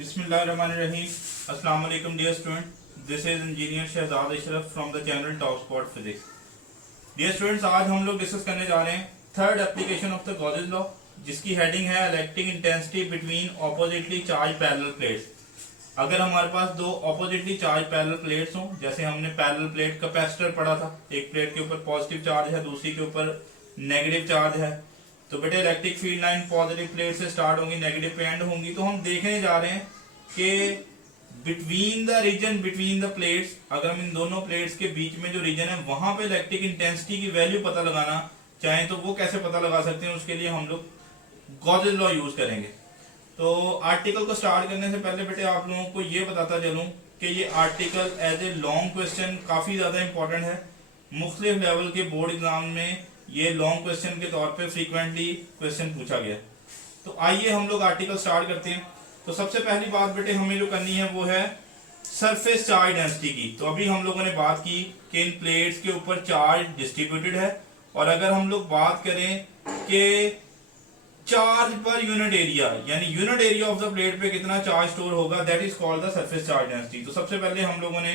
Bismillahirrahmanirrahim. Assalamu alaikum dear student. This is engineer Shahzad Ashraf from the channel Top Spot Physics. Dear students, आज हम लोग discuss करने जा रहे हैं third application of the Gauss's law, जिसकी heading है electric intensity between oppositely charge parallel plates. अगर हमारे पास दो ऑपोजिटली चार्ज पैरेलल प्लेट्स हों, जैसे हमने पैरेलल प्लेट कैपेसिटर पढ़ा था, एक प्लेट के ऊपर पॉजिटिव चार्ज है, दूसरी के ऊपर नेगेटिव चार्ज है, तो बेटे electric field line positive plate से स्टार्ट होंगी, नेगेटिव पे एंड होंगी। तो हम देखने जा रहे हैं कि between the region between the plates, अगर हम इन दोनों प्लेट्स के बीच में जो रीजन है वहां पे इलेक्ट्रिक इंटेंसिटी की वैल्यू पता लगाना चाहें तो वो कैसे पता लगा सकते हैं, उसके लिए हम लोग गॉसेस लॉ यूज करेंगे। तो आर्टिकल को स्टार्ट करने से पहले बेटे आप लोगों को ये बताता चलूं कि ये article as a long question काफी ज्यादा इंपॉर्टेंट है। मुख्तलिफ लेवल के बोर्ड एग्जाम में ये लॉन्ग क्वेश्चन के तौर पे फ्रीक्वेंटली क्वेश्चन पूछा गया। तो आइए हम लोग आर्टिकल स्टार्ट करते हैं। तो सबसे पहली बात बेटे हमें जो करनी है वो है सरफेस चार्ज डेंसिटी की। तो अभी हम लोगों ने बात की कि इन प्लेट्स के ऊपर चार्ज डिस्ट्रीब्यूटेड है, और अगर हम लोग बात करें कि चार्ज पर यूनिट एरिया, यानी unit area of the plate पे कितना चार्ज स्टोर होगा, that is called the surface charge density. तो सबसे पहले हम लोगों ने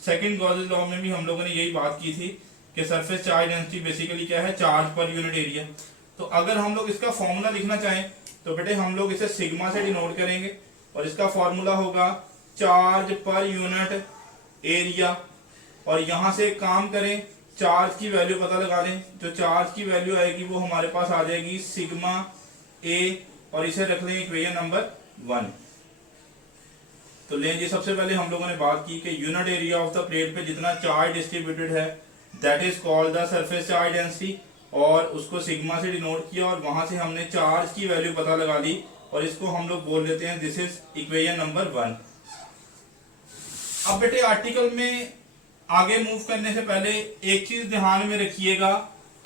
सेकंड गॉसेस लॉ में भी हम लोगों ने यही बात की थी कि सरफेस चार्ज डेंसिटी बेसिकली क्या है, चार्ज पर यूनिट एरिया। तो अगर हम लोग इसका फॉर्मूला लिखना चाहें तो बेटे हम लोग इसे सिग्मा से डिनोट करेंगे, और इसका फॉर्मूला होगा चार्ज पर यूनिट एरिया। और यहां से काम करें, चार्ज की वैल्यू पता लगा लें। जो चार्ज की वैल्यू आएगी वो हमारे पास आ जाएगी सिग्मा ए, और इसे रख लें इक्वेशन नंबर 1। तो लें जी, सबसे पहले हम लोगों ने बात की कि unit area of the plate पे जितना चार्ज डिस्ट्रीब्यूटेड है that is called the surface charge density, और उसको सिग्मा से डिनोट किया, और वहां से हमने चार्ज की वैल्यू पता लगा ली, और इसको हम लोग बोल लेते हैं दिस इज इक्वेशन नंबर 1। अब बेटे आर्टिकल में आगे मूव करने से पहले एक चीज ध्यान में रखिएगा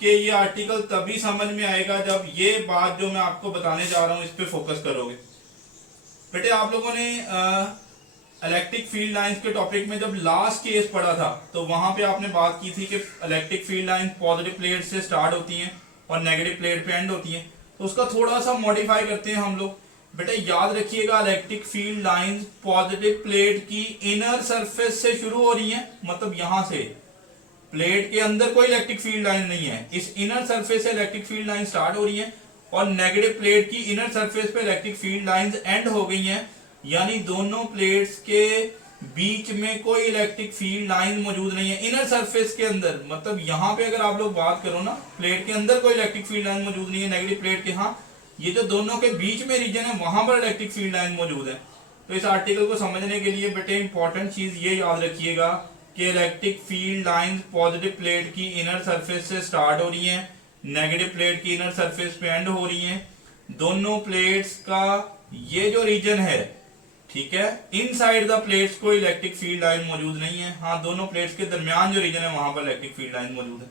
कि ये आर्टिकल तभी समझ में आएगा जब ये बात जो मैं आपको बताने जा रहा हूं इस पे फोकस करोगे। बेटे आप लोगों ने इलेक्ट्रिक फील्ड लाइंस के टॉपिक में जब लास्ट केस पढ़ा था तो वहां पे आपने बात की थी कि electric field line positive plate से स्टार्ट होती हैं और नेगेटिव प्लेट पे एंड होती हैं। तो उसका थोड़ा सा मॉडिफाई करते हैं हम लोग। बेटे याद रखिएगा, electric field lines positive plate की इनर सरफेस से शुरू हो रही हैं, मतलब यहां से प्लेट के अंदर कोई इलेक्ट्रिक फील्ड लाइन नहीं है, इस इनर सरफेस से इलेक्ट्रिक फील्ड लाइन स्टार्ट हो रही है, और नेगेटिव प्लेट की इनर सरफेस पे इलेक्ट्रिक फील्ड लाइंस एंड हो गई हैं। यानी दोनों प्लेट्स के बीच में कोई इलेक्ट्रिक फील्ड लाइन मौजूद नहीं है इनर सरफेस के अंदर। मतलब यहाँ पे अगर आप लोग बात करो ना, प्लेट के अंदर कोई इलेक्ट्रिक फील्ड लाइन मौजूद नहीं है नेगेटिव प्लेट के, हाँ ये जो दोनों के बीच में रीजन है वहां पर इलेक्ट्रिक फील्ड लाइन मौजूद है। तो इस आर्टिकल को समझने के लिए बेटे इंपॉर्टेंट चीज ये याद रखिएगा कि electric field lines positive plate की इनर सरफेस से स्टार्ट हो रही है, नेगेटिव प्लेट की इनर सरफेस पे एंड हो रही है। दोनों प्लेट्स का ये जो रीजन है, ठीक है, इनसाइड द प्लेट्स कोई इलेक्ट्रिक फील्ड लाइन मौजूद नहीं है, हाँ दोनों प्लेट्स के दरमियान जो रीजन है वहां पर इलेक्ट्रिक फील्ड लाइन मौजूद है।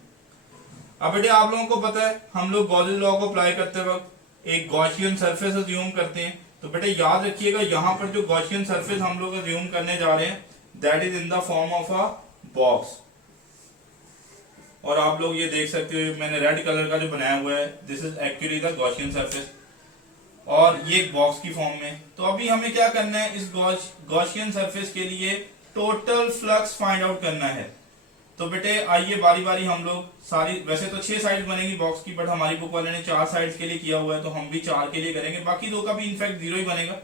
अब बेटे आप लोगों को पता है हम लोग गॉसेस लॉ को अप्लाई करते वक्त एक गॉसियन सरफेस अज्यूम करते हैं। तो बेटे याद रखिएगा यहाँ पर जो गॉसियन सरफेस हम लोग अज्यूम करने जा रहे हैं that is in the form of a box. और आप लोग ये देख सकते हो मैंने रेड कलर का जो बनाया हुआ है, this is actually the Gaussian surface, और ये एक बॉक्स की फॉर्म में। तो अभी हमें क्या करना है, इस गॉसियन सरफेस के लिए टोटल फ्लक्स फाइंड आउट करना है। तो बेटे आइए बारी बारी हम लोग सारी, वैसे तो 6 साइड बनेगी बॉक्स की, बट हमारी बुक वाले ने 4 साइड्स के लिए किया हुआ है तो हम भी 4 के लिए करेंगे, बाकी 2 का भी इनफैक्ट 0 ही बनेगा,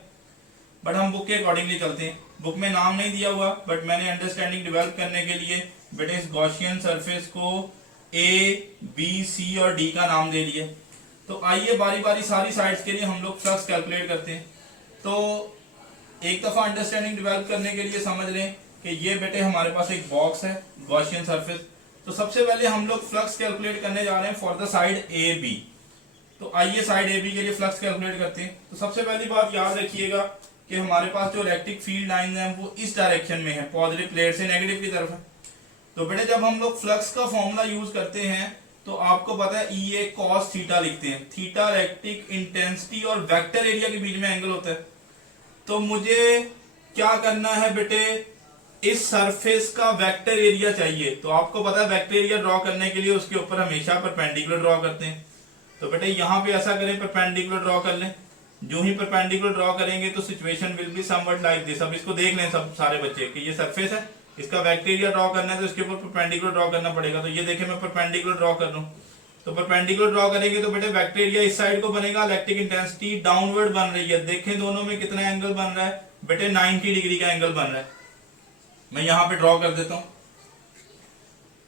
बट हम बुक के अकॉर्डिंगली चलते हैं। बुक में नाम नहीं दिया हुआ, बट मैंने अंडरस्टैंडिंग डेवलप करने के लिए बेटे इस गॉसियन सरफेस को ए बी सी और डी का नाम दे दिया। तो आइए बारी बारी सारी साइड्स के लिए हम लोग फ्लक्स कैलकुलेट करते हैं। तो एक दफा अंडरस्टैंडिंग डेवलप करने के लिए समझ लें कि ये बेटे हमारे पास एक बॉक्स है गॉसियन सरफेस। तो सबसे पहले हम लोग फ्लक्स कैलकुलेट करने जा रहे हैं for the side A B. तो आइए साइड ए बी के लिए फ्लक्स कैलकुलेट करते हैं। तो सबसे पहली बात याद रखिएगा कि हमारे पास जो इलेक्ट्रिक फील्ड लाइन है वो इस डायरेक्शन में है, पॉजिटिव प्लेट से नेगेटिव की तरफ है। तो बेटे जब हम लोग फ्लक्स का फॉर्मूला यूज करते हैं तो आपको पता है ई ए कॉस थीटा लिखते हैं। थीटा इलेक्ट्रिक इंटेंसिटी और वेक्टर एरिया के बीच में एंगल होता है। तो मुझे क्या करना है बेटे, इस सरफेस का वेक्टर एरिया चाहिए। तो आपको पता है वेक्टर एरिया ड्रॉ करने के लिए उसके ऊपर हमेशा परपेंडिकुलर ड्रॉ करते हैं। तो बेटे यहां पे ऐसा करें, परपेंडिकुलर ड्रॉ कर लें। जो ही परपेंडिकुलर ड्रॉ करेंगे तो situation will be somewhat like this. अब इसको देख लें सब सारे बच्चे कि ये सरफेस है, इसका वेक्टर एरिया ड्रॉ करना है तो इसके ऊपर परपेंडिकुलर ड्रॉ करना पड़ेगा। तो ये देखें मैं परपेंडिकुलर ड्रॉ कर लूं, तो परपेंडिकुलर ड्रॉ करेंगे तो बेटे वेक्टर एरिया इस साइड को बनेगा, इलेक्ट्रिक इंटेंसिटी डाउनवर्ड बन रही है। देखें दोनों में कितना एंगल बन रहा है बेटे, 90 डिग्री का एंगल बन रहा है। मैं यहां पे ड्रॉ कर देता हूं,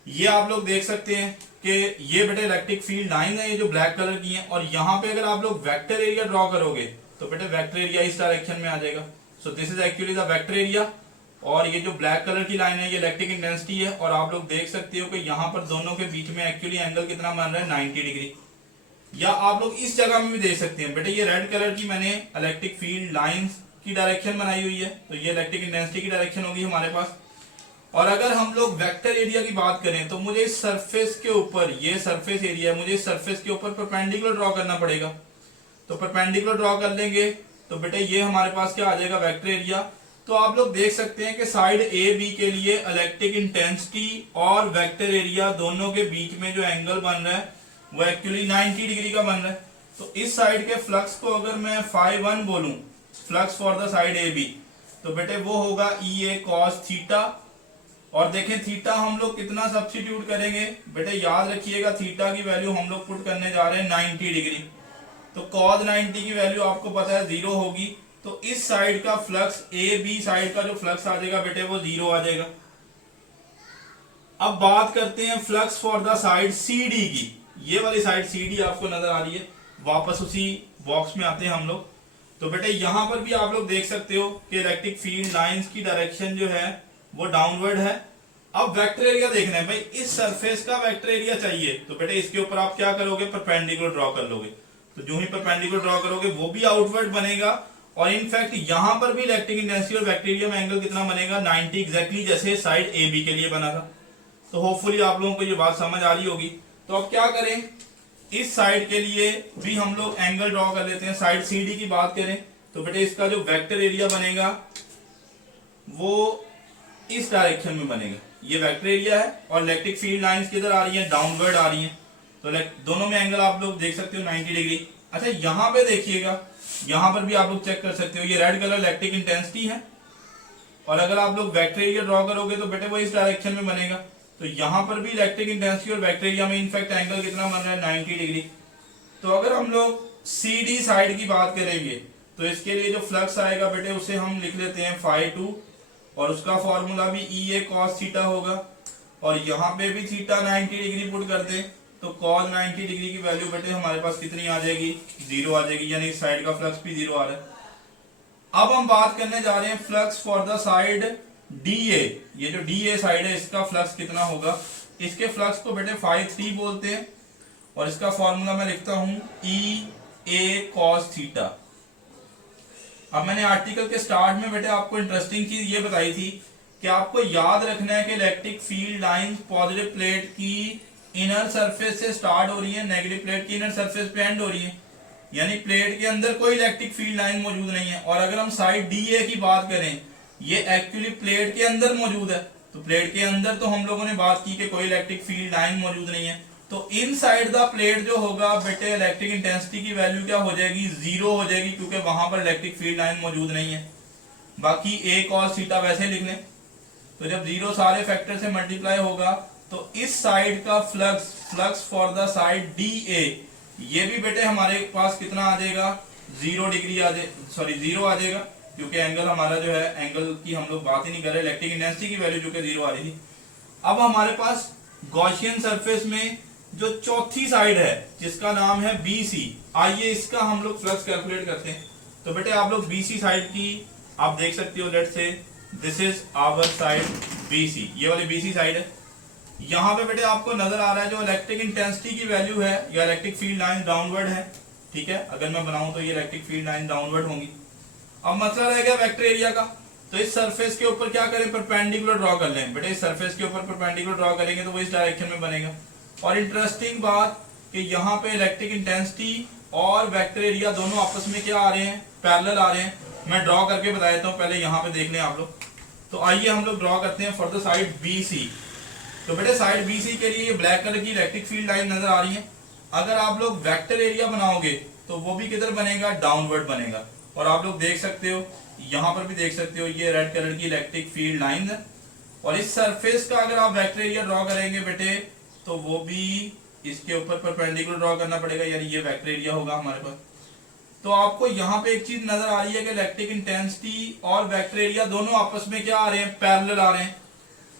ये आप लोग देख सकते हैं कि ये बेटे इलेक्ट्रिक फील्ड लाइन है, ये जो ब्लैक कलर की है। और यहाँ पे अगर आप लोग वेक्टर एरिया ड्रॉ करोगे तो बेटे वेक्टर एरिया इस डायरेक्शन में आ जाएगा। So this is actually the vector area, और ये जो ब्लैक कलर की लाइन है ये इलेक्ट्रिक इंटेंसिटी है। और आप लोग देख सकते हो कि यहाँ पर दोनों के बीच में एक्चुअली एंगल कितना बन रहा है, 90 डिग्री। या आप लोग इस जगह में भी देख सकते हैं बेटे, ये रेड कलर की मैंने इलेक्ट्रिक फील्ड लाइंस की डायरेक्शन बनाई हुई है, तो ये इलेक्ट्रिक इंटेंसिटी की डायरेक्शन होगी हमारे पास। और अगर हम लोग वेक्टर एरिया की बात करें तो मुझे इस सरफेस के ऊपर, ये सरफेस एरिया है, मुझे इस सरफेस के ऊपर परपेंडिकुलर ड्रॉ करना पड़ेगा। तो परपेंडिकुलर ड्रॉ कर लेंगे तो बेटे ये हमारे पास क्या आ जाएगा, वेक्टर एरिया। तो आप लोग देख सकते हैं कि साइड ए बी के लिए इलेक्ट्रिक इंटेंसिटी और वेक्टर एरिया दोनों के बीच में जो एंगल बन रहा है वो एक्चुअली 90 डिग्री का बन रहा है। तो इस साइड के फ्लक्स को अगर मैं φ1 बोलूं, flux for the side A B, तो बेटे वो होगा EA cos थीटा। और देखें थीटा हम लोग कितना सब्स्टिट्यूट करेंगे बेटे, याद रखिएगा थीटा की वैल्यू हम लोग पुट करने जा रहे हैं 90 डिग्री। तो cos 90 की वैल्यू आपको पता है 0 होगी। तो इस साइड का फ्लक्स, ए बी साइड का जो फ्लक्स आ जाएगा बेटे वो 0 आ जाएगा। अब बात करते हैं flux for the side CD की। ये वाली साइड CD आपको नजर आ रही है, वापस उसी बॉक्स में आते हैं हम लोग। तो बेटे यहां पर भी आप लोग देख सकते हो कि इलेक्ट्रिक फील्ड लाइंस की डायरेक्शन जो है वो डाउनवर्ड है। अब वेक्टर एरिया देखना है भाई, इस सरफेस का वेक्टर एरिया चाहिए, तो बेटे इसके ऊपर आप क्या करोगे, परपेंडिकुलर ड्रॉ कर लोगे। तो जो ही परपेंडिकुलर ड्रॉ करोगे वो भी आउटवर्ड बनेगा। और इनफैक्ट यहां पर भी इलेक्ट्रिक इंटेंसिटी और वेक्टर एरिया में एंगल कितना बनेगा, 90 एग्जैक्टली जैसे साइड ए बी के लिए बना था। तो होपफुली आप लोगों को ये बात समझ आ रही होगी। तो अब क्या करें, इस साइड के लिए भी हम लोग एंगल ड्रॉ कर लेते हैं। साइड CD की बात करें तो बेटे इसका जो वेक्टर एरिया बनेगा वो इस डायरेक्शन में बनेगा, ये वेक्टर एरिया है। और इलेक्ट्रिक फील्ड लाइंस किधर आ रही हैं, डाउनवर्ड आ रही हैं। तो दोनों में एंगल आप लोग देख सकते हो 90 डिग्री। अच्छा यहां पे देखिएगा, यहां पर भी आप लोग चेक कर सकते हो, ये रेड कलर इलेक्ट्रिक इंटेंसिटी है। और अगर आप लोग वेक्टर एरिया ड्रॉ करोगे तो बेटे वो इस डायरेक्शन में बनेगा। तो यहां पर भी इलेक्ट्रिक इंटेंसिटी और वेक्टर एरिया में इनफैक्ट एंगल कितना बन रहा है, 90 डिग्री। तो अगर हम लोग CD साइड की बात करेंगे तो इसके लिए जो फ्लक्स आएगा बेटे उसे हम लिख लेते हैं φ2, और उसका फॉर्मूला भी EA cos थीटा होगा। और यहाँ पे भी थीटा 90 डिग्री पुट कर दे तो cos 90 डिग्री की वैल्यू बेटे हमारे पास कितनी आ जाएगी, 0 आ जाएगी, यानी इस साइड का फ्लक्स भी 0 आ रहा है। अब हम बात करने जा रहे हैं flux for the side DA। ये जो DA साइड है इसका फ्लक्स कितना होगा, इसके फ्लक्स को बेटे φ3 बोलते हैं। और इसका फॉर्मूला मैं लिखता हूं EA cos थीटा। अब मैंने आर्टिकल के स्टार्ट में बेटे आपको इंटरेस्टिंग चीज ये बताई थी कि आपको याद रखना है कि electric field lines positive plate की इनर सरफेस से स्टार्ट हो रही है, नेगेटिव प्लेट की इनर सरफेस पे एंड हो रही है, यानी प्लेट के अंदर कोई इलेक्ट्रिक फील्ड लाइन मौजूद नहीं है। और अगर हम साइड DA की बात करें, ये एक्चुअली प्लेट के अंदर मौजूद है। तो प्लेट के अंदर तो हम लोगों ने बात की कि कोई इलेक्ट्रिक फील्ड लाइन मौजूद नहीं है। तो इन साइड द प्लेट जो होगा बेटे इलेक्ट्रिक इंटेंसिटी की वैल्यू क्या हो जाएगी, 0 हो जाएगी, क्योंकि वहां पर इलेक्ट्रिक फील्ड लाइन मौजूद नहीं है। बाकी A cos थीटा वैसे लिख लें। तो जब 0 सारे फैक्टर से मल्टीप्लाई होगा तो इस साइड का flux for the side DA, ये भी बेटे हमारे पास कितना आ जाएगा, 0 डिग्री आ जाए, सॉरी 0 आ जाएगा, क्योंकि एंगल हमारा जो है, एंगल की हम लोग बात ही नहीं कर रहे, इलेक्ट्रिक इंटेंसिटी की वैल्यू जो कि 0 आ रही थी। अब हमारे पास गॉसियन सरफेस में जो चौथी साइड है जिसका नाम है BC, आइए इसका हम लोग फ्लक्स कैलकुलेट करते हैं। तो बेटे आप लोग BC साइड की आप देख सकते हो, let's say this is our side BC, ये वाली BC साइड है। यहाँ पे बेटे आपको नजर आ रहा है जो इलेक्ट्रिक इंटेंसिटी की वैल्यू है या इलेक्ट्रिक फील्ड लाइन डाउनवर्ड है, ठीक है। अगर मैं बनाऊं तो ये इलेक्ट्रिक फील्ड लाइन डाउनवर्ड होंगी। अब मसला रह गया वेक्टर एरिया का। तो इस सरफेस के ऊपर क्या करें, परपेंडिकुलर ड्रॉ कर लें। बेटे इस सरफेस के ऊपर परपेंडिकुलर ड्रॉ करेंगे तो वो इस डायरेक्शन में बनेगा। और इंटरेस्टिंग बात कि यहाँ पे इलेक्ट्रिक इंटेंसिटी और वेक्टर एरिया दोनों आपस में क्या आ रहे हैं, पैरेलल आ रहे हैं। मैं ड्रॉ करके बता देता हूँ, पहले यहाँ पे देख लें आप लोग। तो आइए हम लोग ड्रॉ करते हैं फॉर द साइड BC। तो बेटे साइड BC के लिए ब्लैक कलर की इलेक्ट्रिक फील्ड लाइन नजर आ रही है। अगर आप लोग वेक्टर एरिया बनाओगे तो वो भी किधर बनेगा, डाउनवर्ड बनेगा। और आप लोग देख सकते हो, यहां पर भी देख सकते हो, ये रेड कलर की इलेक्ट्रिक फील्ड लाइन है। और इस सरफेस का अगर आप वेक्टर एरिया ड्रॉ करेंगे बेटे, तो वो भी इसके ऊपर परपेंडिकुलर ड्रॉ करना पड़ेगा, यानी ये वेक्टर एरिया होगा हमारे पास। तो आपको यहाँ पे एक चीज नजर आ रही है कि इलेक्ट्रिक इंटेंसिटी और वेक्टर एरिया दोनों आपस में क्या आ रहे हैं, पैरेलल आ रहे हैं।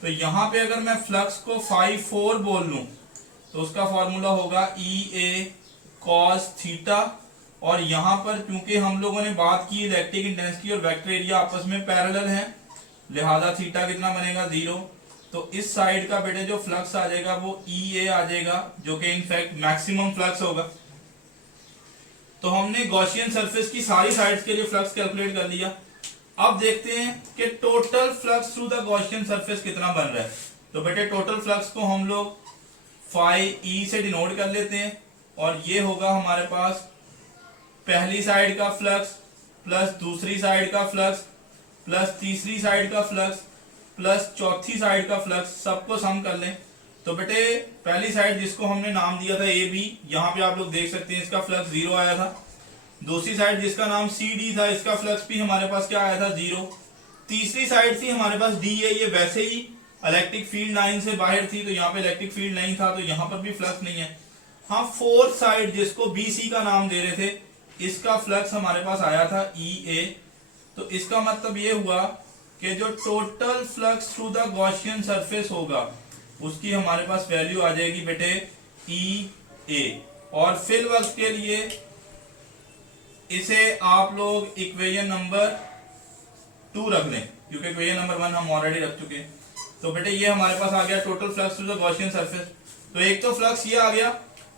तो यहाँ पे अगर मैं फ्लक्स को φ4 बोल लूं तो उसका फॉर्मूला होगा EA cos थीटा। और यहाँ पर क्योंकि हम लोगों ने बात की इलेक्ट्रिक इंटेंसिटी और वेक्टर एरिया आपस में पैरेलल है, लिहाजा थीटा कितना बनेगा, 0। तो इस साइड का बेटे जो फ्लक्स आ जाएगा वो EA आ जाएगा, जो कि इनफैक्ट मैक्सिमम फ्लक्स होगा। तो हमने गॉसियन सरफेस की सारी साइड्स के लिए फ्लक्स कैलकुलेट कर लिया। अब देखते हैं कि total flux through the Gaussian surface कितना बन रहा है। तो बेटे टोटल फ्लक्स को हम लोग φE से डिनोट कर लेते हैं, और ये होगा हमारे पास पहली साइड का फ्लक्स प्लस दूसरी साइड का फ्लक्स प्लस तीसरी साइड का फ्लक्स प्लस चौथी साइड का फ्लक्स, सबको सम कर लें। तो बेटे पहली साइड जिसको हमने नाम दिया था AB, यहाँ पे आप लोग देख सकते हैं इसका फ्लक्स 0 आया था। दूसरी साइड जिसका नाम CD था, इसका फ्लक्स भी हमारे पास क्या आया था, 0। तीसरी साइड थी हमारे पास DA, ये वैसे ही इलेक्ट्रिक फील्ड लाइन से बाहर थी, तो यहाँ पे इलेक्ट्रिक फील्ड नहीं था, तो यहाँ पर भी फ्लक्स नहीं है। हाँ, फोर्थ साइड जिसको BC का नाम दे रहे थे, इसका फ्लक्स हमारे पास आया था EA। तो इसका मतलब ये हुआ कि जो total flux through the Gaussian surface होगा उसकी हमारे पास वैल्यू आ जाएगी बेटे EA। और फिल वक्त के लिए इसे आप लोग इक्वेशन नंबर 2 रख लें, क्योंकि इक्वेशन नंबर 1 हम ऑलरेडी रख चुके हैं। तो बेटे ये हमारे पास आ गया total flux through the Gaussian surface. तो एक तो फ्लक्स ये आ गया,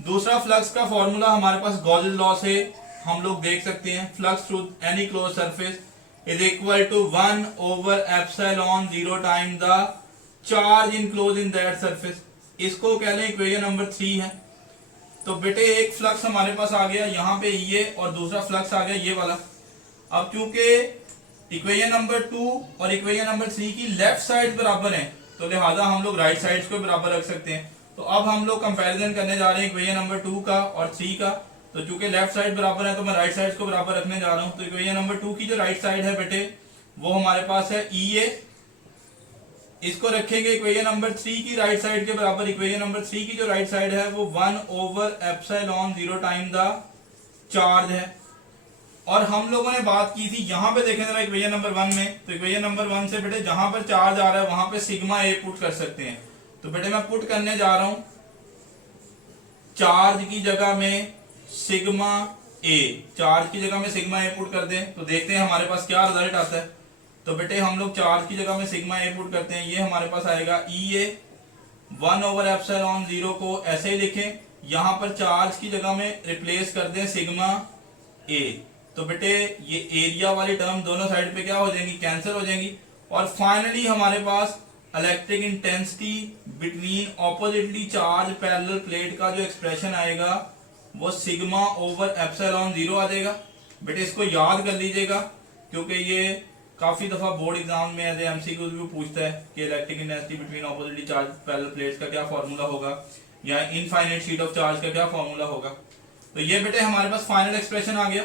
दूसरा फ्लक्स का फॉर्मूला हमारे पास गॉसेस लॉ से हम लोग देख सकते हैं, flux through any closed surface is equal to 1/ε0 time the charge enclose in that surface. इसको कह लें इक्वेशन नंबर 3 है। तो बेटे एक फ्लक्स हमारे पास आ गया यहाँ पे ये, और दूसरा फ्लक्स आ गया ये वाला। अब क्योंकि इक्वेशन नंबर 2 और इक्वेशन नंबर 3 की लेफ्ट साइड बराबर है, तो लिहाजा हम लोग राइट साइड्स को बराबर रख सकते हैं। तो अब हम लोग कंपैरिजन करने जा रहे हैं इक्वेशन नंबर 2 का और 3 का। तो चूंकि लेफ्ट साइड बराबर है तो मैं राइट साइड को बराबर रखने जा रहा हूं। तो इक्वेशन नंबर 2 की जो राइट साइड है बेटे वो हमारे पास है EA, इसको रखेंगे इक्वेशन नंबर 3 की राइट साइड के बराबर। इक्वेशन नंबर 3 की जो राइट साइड है वो 1/ε0 टाइम द चार्ज है। और हम लोगों ने बात की थी, यहां पे देखें जरा इक्वेशन नंबर 1 में, तो इक्वेशन नंबर 1 से बेटे जहां पर चार्ज आ रहा है वहां पे सिग्मा A पुट कर सकते हैं। तो बेटे मैं पुट करने जा रहा हूं चार्ज की जगह में सिग्मा A, चार्ज की जगह में सिग्मा A पुट कर दें, तो देखते हैं हमारे पास क्या रिजल्ट आता है। तो बेटे हम लोग चार्ज की जगह में सिग्मा A पुट करते हैं, ये हमारे पास आएगा EA। 1/ε0 को ऐसे ही लिखें, यहां पर चार्ज की जगह में रिप्लेस कर दें सिग्मा A। तो बेटे ये एरिया वाली टर्म दोनों साइड पे क्या हो जाएंगी, कैंसिल हो जाएंगी। और फाइनली हमारे पास electric intensity between oppositely charge parallel plate का जो एक्सप्रेशन आएगा वो सिग्मा ओवर एप्सिलॉन 0 आ जाएगा। बेटे इसको याद कर लीजिएगा, क्योंकि ये काफी दफा बोर्ड एग्जाम में एज एमसीक्यूज भी पूछता है कि electric intensity between oppositely charge parallel plates का क्या फॉर्मूला होगा, या इनफाइनाइट शीट ऑफ चार्ज का क्या फॉर्मूला होगा। तो ये बेटे हमारे पास फाइनल एक्सप्रेशन आ गया।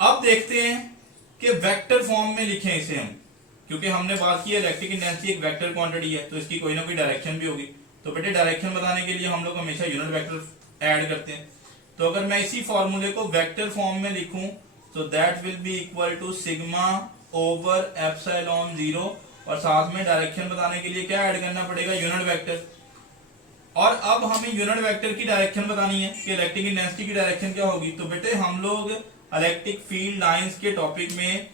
अब देखते हैं कि वेक्टर फॉर्म में लिखें इसे हम, क्योंकि हमने बात की इलेक्ट्रिक इंटेंसिटी एक वेक्टर क्वांटिटी है, तो इसकी कोई ना कोई डायरेक्शन भी होगी। तो बेटे डायरेक्शन बताने के लिए हम लोग हमेशा यूनिट वेक्टर ऐड करते हैं। तो अगर मैं इसी फॉर्मूले को वेक्टर फॉर्म में लिखूं तो that will be equal to sigma over epsilon 0, और साथ में डायरेक्शन बताने के लिए क्या ऐड करना पड़ेगा, यूनिट वेक्टर। और अब हमें यूनिट वेक्टर की डायरेक्शन बतानी है कि इलेक्ट्रिक इंटेंसिटी की डायरेक्शन क्या होगी। तो बेटे हम लोग इलेक्ट्रिक फील्ड लाइंस के टॉपिक में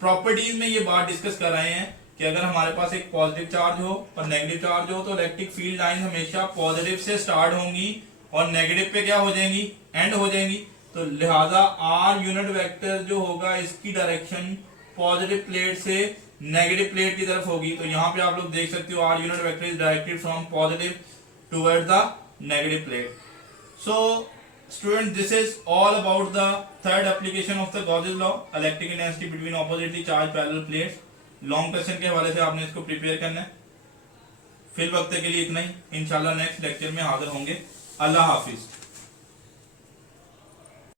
प्रॉपर्टीज में ये बात डिस्कस कर रहे हैं कि अगर हमारे पास एक पॉजिटिव चार्ज हो और नेगेटिव चार्ज हो तो इलेक्ट्रिक फील्ड लाइन हमेशा पॉजिटिव से स्टार्ट होंगी और नेगेटिव पे क्या हो जाएंगी, एंड हो जाएंगी। तो लिहाजा आर यूनिट वेक्टर जो होगा इसकी डायरेक्शन पॉजिटिव प्लेट से नेगेटिव प्लेट की तरफ होगी। तो यहाँ पे आप लोग देख सकते हो our unit vector is directed from positive toward the negative plate. So student, this is all about the third application of the Gauss's law, electric intensity between oppositely charged parallel plates। Long question के हवाले से आपने इसको prepare करना है। Fill वक्त के लिए इतना ही, इंशाल्लाह नेक्स्ट लेक्चर में हाजिर होंगे। अल्लाह हाफिज।